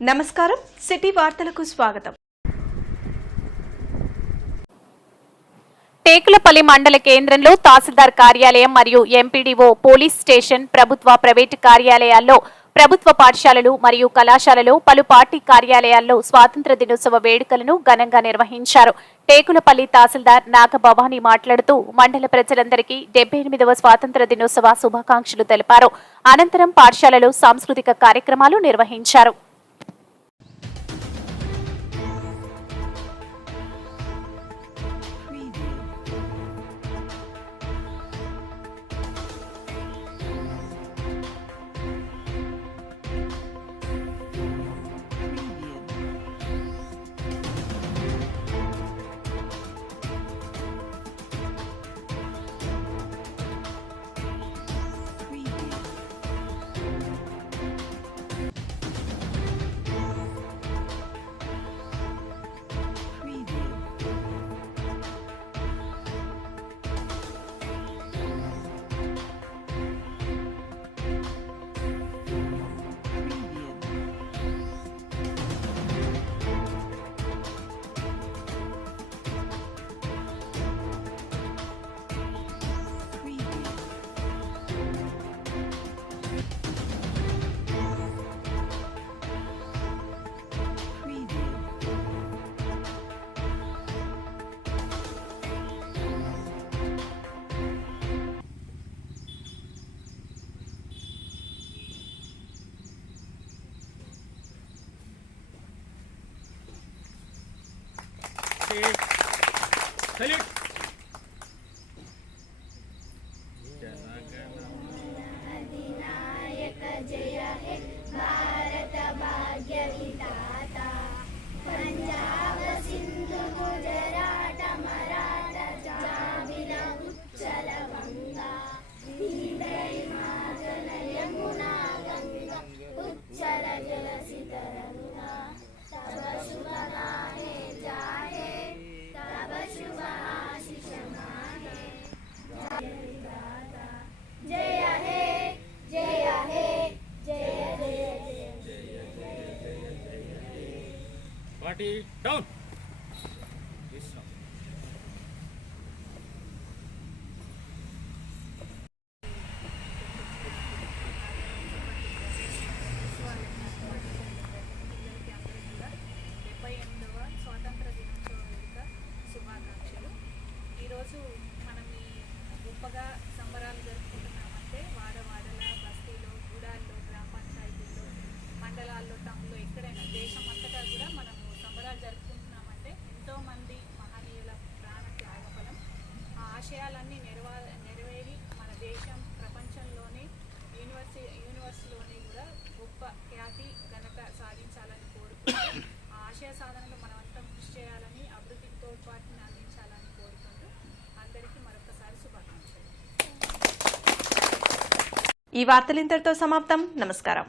నమస్కారం. సిటీ వార్తలకు స్వాగతం. టేకులపల్లి మండల కేంద్రంలో తహసీల్దార్ కార్యాలయం మరియు ఎంపీడీఓ పోలీస్ స్టేషన్ ప్రభుత్వ ప్రైవేటు కార్యాలయాల్లో ప్రభుత్వ పాఠశాలలు మరియు కళాశాలలో పలు పార్టీ కార్యాలయాల్లో స్వాతంత్ర దినోత్సవ వేడుకలను ఘనంగా నిర్వహించారు. టేకులపల్లి తహసీల్దార్ నాగభవాని మాట్లాడుతూ మండల ప్రజలందరికీ డెబ్బై ఎనిమిదవ స్వాతంత్ర దినోత్సవ శుభాకాంక్షలు తెలిపారు. అనంతరం పాఠశాలలో సాంస్కృతిక కార్యక్రమాలు నిర్వహించారు. જય હે down. డౌన్ ఎనిమిదవ స్వాతంత్ర ఈరోజు మనం ఈ గొప్పగా ఆశయాలన్నీ నెరవేరి మన దేశం ప్రపంచంలోనే యూనివర్సి యూనివర్సిటీలోనే కూడా గొప్ప ఖ్యాతి ఘనత సాధించాలని కోరుకుంటూ ఆ ఆశయ సాధనలో మనమంతా కృషి చేయాలని అభివృద్ధికి తోడ్పాటుని అందించాలని కోరుకుంటూ అందరికీ మరొకసారి శుభాకాంక్షలు. ఈ వార్తలు ఇంతటితో సమాప్తం. నమస్కారం.